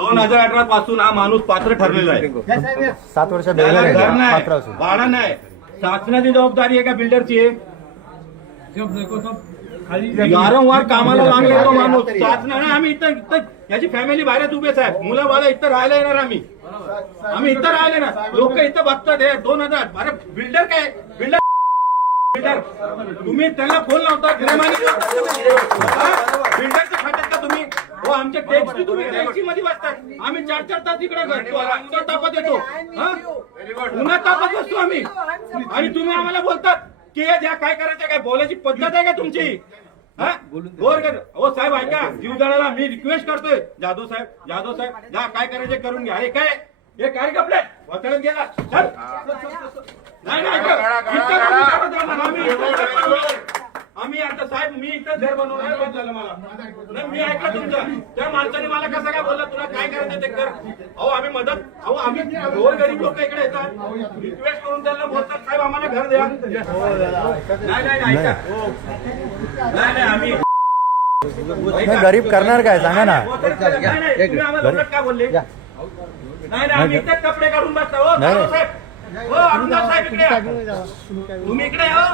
2018 पासून हा माणूस पात्र ठरलेला आहे. 7 वर्ष घर पात्र नाही, असून भाडा नाही. शासनाची जबाबदारी आहे का बिल्डरची आहे? वारंवार कामाला लागला तो माणूस. शासनाने आम्ही इथं याची फॅमिली बाहेरच उभेच आहे. मुलं बाळा इथं राहायला येणार आम्ही इथं राहिले ना. लोक इथं बघतात. 2000 अरे बिल्डर काय बिल्डर तुम्ही त्यांना फोन लावता बिल्डरच्या खात्यात का तुम्ही? हो आमच्या टॅक्सी तुम्ही टॅक्सी मध्ये बसतात. आम्ही 4-4 तास इकडे उन्हा तापत येतो. उन्हा तापत बसतो आम्ही आणि तुम्ही आम्हाला बोलतात की द्या काय करायचं. काय बोलायची पद्धत आहे का तुमची? हो साहेब ऐका, जीवदाराला मी रिक्वेस्ट करतोय. जाधव साहेब जा काय करायचे करून घ्या. हे काय हे काय कपडे वचनात गेला. नाही आम्ही आता साहेब मी इथं घर बनवणार झालं मला नाही. मी ऐकलं तुमचं. त्या माणसाने मला कसं काय बोलला तुला काय करायचं ते कर. अहो आम्ही मदत आम्ही गरीब लोक इकडे येतात रिक्वेस्ट करून त्यांना बोलतात साहेब आम्हाला घर द्या. नाही ऐका नाही आम्ही गरीब करणार काय सांगा ना. तुम्ही आम्हाला काय बोलले? नाही आम्ही इथेच कपडे काढून बसता. हो साहेब हो अरुणदास साहेब इकडे तुम्ही इकडे हो.